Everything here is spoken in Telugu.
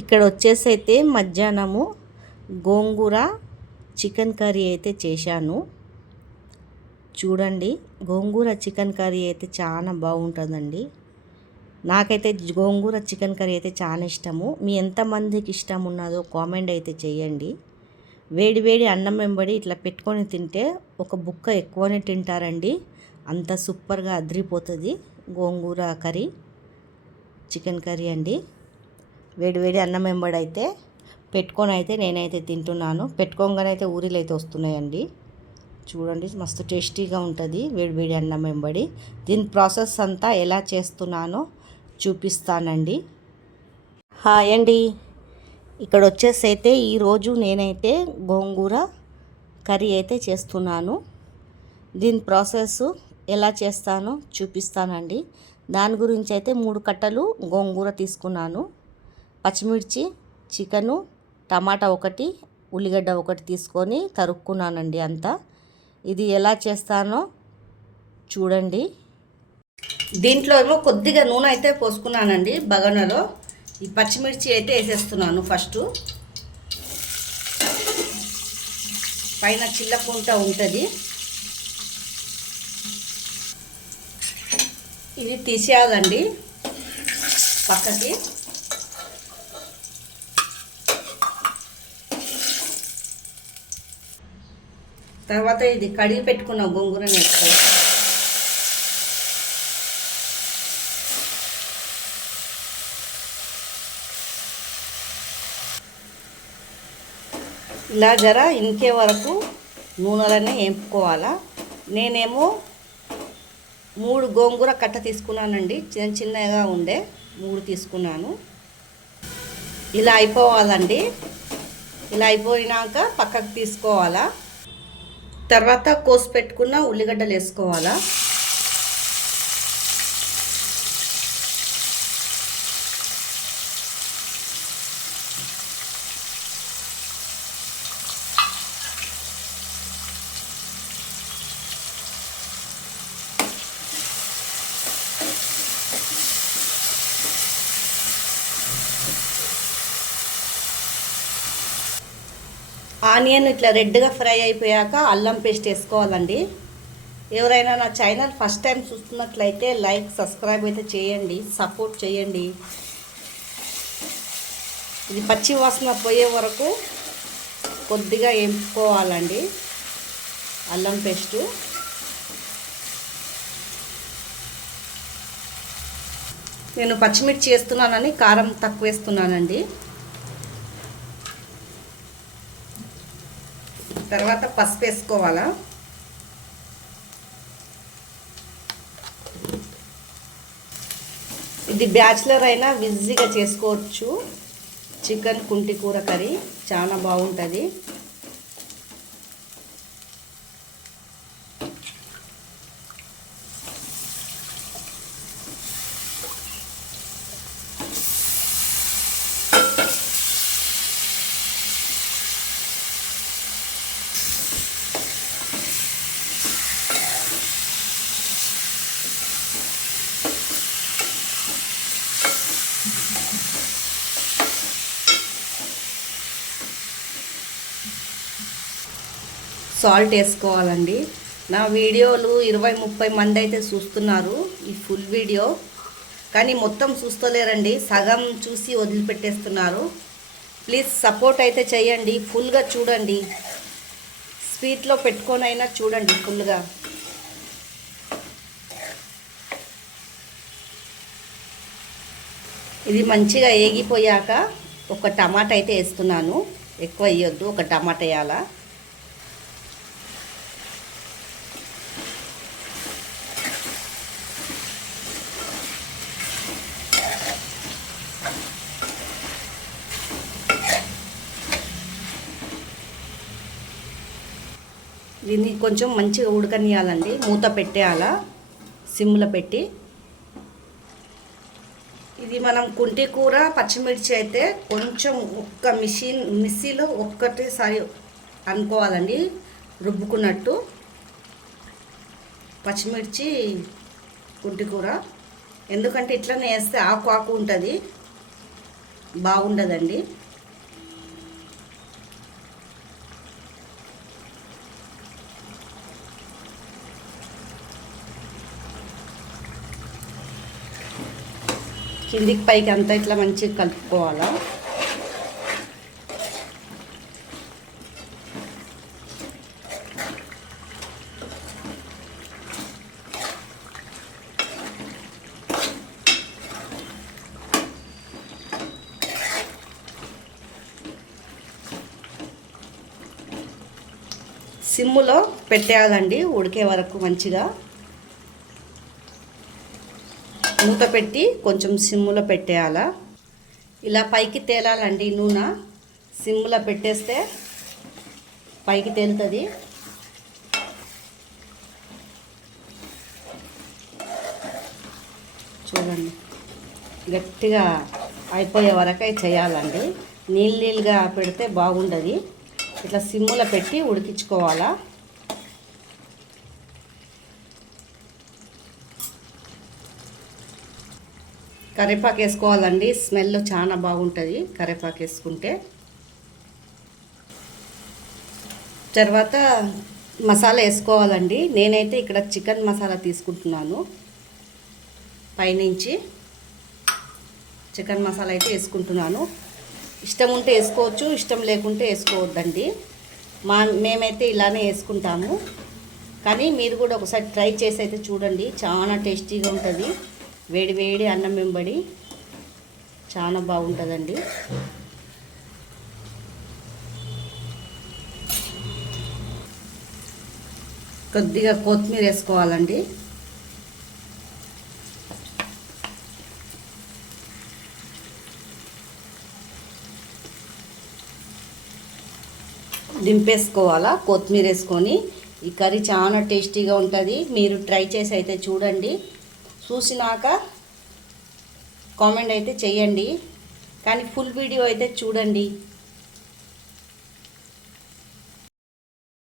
ఇక్కడ వచ్చేసి అయితే మధ్యాహ్నము గోంగూర చికెన్ కర్రీ అయితే చేశాను. చూడండి, గోంగూర చికెన్ కర్రీ అయితే చాలా బాగుంటుందండి. నాకైతే గోంగూర చికెన్ కర్రీ అయితే చాలా ఇష్టము. మీ ఎంతమందికి ఇష్టం ఉన్నదో కామెంట్ అయితే చేయండి. వేడి వేడి అన్నం వెంబడి ఇట్లా పెట్టుకొని తింటే ఒక బుక్క ఎక్కువనే తింటారండి. అంత సూపర్గా అదిరిపోతుంది గోంగూర కర్రీ, చికెన్ కర్రీ అండి. వేడి వేడి అన్నం వెంబడైతే పెట్టుకొని అయితే నేనైతే తింటున్నాను. పెట్టుకోగానే అయితే ఊరిలో అయితే వస్తున్నాయండి. చూడండి, మస్తు టేస్టీగా ఉంటుంది వేడి వేడి అన్నం వెంబడి. దీని ప్రాసెస్ అంతా ఎలా చేస్తున్నానో చూపిస్తానండి. హాయ్ అండి, ఇక్కడ వచ్చేసి అయితే ఈరోజు నేనైతే గోంగూర కర్రీ అయితే చేస్తున్నాను. దీని ప్రాసెస్ ఎలా చేస్తానో చూపిస్తానండి. దాని గురించి అయితే 3 కట్టలు గోంగూర తీసుకున్నాను. పచ్చిమిర్చి, చికెను, టమాటా ఒకటి, ఉల్లిగడ్డ ఒకటి తీసుకొని తరుక్కున్నానండి అంతా. ఇది ఎలా చేస్తానో చూడండి. దీంట్లో ఏమో కొద్దిగా నూనె అయితే పోసుకున్నానండి బగోనాలో. ఈ పచ్చిమిర్చి అయితే వేసేస్తున్నాను. ఫస్ట్ పైన చిల్లకుంట ఉంటుంది, ఇది తీసేయాలండి పక్కకి. తర్వాత ఇది కడిగి పెట్టుకున్న గోంగూరని వేసుకోవాలి. ఇలా జర ఇంకే వరకు నూనెలనే వేపుకోవాలా. నేనేమో 3 గోంగూర కట్ట తీసుకున్నానండి. చిన్న చిన్నగా ఉండే 3 తీసుకున్నాను. ఇలా అయిపోవాలండి. ఇలా అయిపోయినాక పక్కకు తీసుకోవాలా. తర్వాత కోసి పెట్టుకున్న ఉల్లిగడ్డలు వేసుకోవాలా. ఆనియన్ ఇట్లా రెడ్గా ఫ్రై అయిపోయాక అల్లం పేస్ట్ వేసుకోవాలండి. ఎవరైనా నా ఛానల్ ఫస్ట్ టైం చూస్తున్నట్లయితే లైక్, సబ్స్క్రైబ్ అయితే చేయండి, సపోర్ట్ చేయండి. ఇది పచ్చి వాసన పోయే వరకు కొద్దిగా వేపుకోవాలండి అల్లం పేస్టు. నేను పచ్చిమిర్చి వేస్తున్నానని కారం తక్కువ వేస్తున్నానండి. తర్వాత పసుపు వేసుకోవాలా. ఇది బ్యాచిలర్ అయినా ఈజీగా చేసుకోవచ్చు. చికెన్ కుంటి కూర కర్రీ చాలా బాగుంటుంది. సాల్ట్ వేసుకోవాలండి. నా వీడియోలు 20-30 మంది అయితే చూస్తున్నారు ఈ ఫుల్ వీడియో, కానీ మొత్తం చూస్తలేరండి, సగం చూసి వదిలిపెట్టేస్తున్నారు. ప్లీజ్ సపోర్ట్ అయితే చేయండి, ఫుల్గా చూడండి. స్పీడ్లో పెట్టుకొనైనా చూడండి ఫుల్గా. ఇది మంచిగా ఏగిపోయాక ఒక టమాటా అయితే వేస్తున్నాను. ఎక్కువ వేయొద్దు, ఒక టమాటా వేయాలా. దీన్ని కొంచెం మంచిగా ఉడకనియాలండి. మూత పెట్టేయాలా సిమ్లో పెట్టి. ఇది మనం కుంటి కూర పచ్చిమిర్చి అయితే కొంచెం ఒక్క మిక్సీలో ఒక్కటేసారి అనుకోవాలండి, రుబ్బుకున్నట్టు. పచ్చిమిర్చి కుంటి కూర ఎందుకంటే ఇట్లనే వేస్తే ఆకు ఆకు ఉంటుంది. బాగుండదండి. కిందికి పైకి అంతా ఇట్లా మంచిగా కలుపుకోవాలా. సిమ్ములో పెట్టేయాలండి ఉడికే వరకు. మంచిగా మూత పెట్టి కొంచెం సిమ్ములో పెట్టేయాలా. ఇలా పైకి తేలాలండి నూనె. సిమ్ములో పెట్టేస్తే పైకి తేలుతుంది. చూడండి, గట్టిగా అయిపోయే వరకే చేయాలండి. నీళ్ళుగా పెడితే బాగుండదు. ఇట్లా సిమ్ములో పెట్టి ఉడికించుకోవాలా. కరివేపాకు వేసుకోవాలండి. స్మెల్ చాలా బాగుంటుంది కరివేపాకు వేసుకుంటే. తర్వాత మసాలా వేసుకోవాలండి. నేనైతే ఇక్కడ చికెన్ మసాలా తీసుకుంటున్నాను. పైనుంచి చికెన్ మసాలా అయితే వేసుకుంటున్నాను. ఇష్టం ఉంటే వేసుకోవచ్చు, ఇష్టం లేకుంటే వేసుకోవద్దండి. మేమైతే ఇలానే వేసుకుంటాము. కానీ మీరు కూడా ఒకసారి ట్రై చేసి అయితే చూడండి. చాలా టేస్టీగా ఉంటుంది. వేడి వేడి అన్నం వెంబడి చాలా బాగుంటుందండి. కొద్దిగా కొత్తిమీర వేసుకోవాలండి. దింపేసుకోవాలా కొత్తిమీర వేసుకొని. ఈ కర్రీ చాలా టేస్టీగా ఉంటుంది. మీరు ట్రై చేసి అయితే చూడండి. చూసినాక కామెంట్ అయితే చేయండి. కానీ ఫుల్ వీడియో అయితే చూడండి.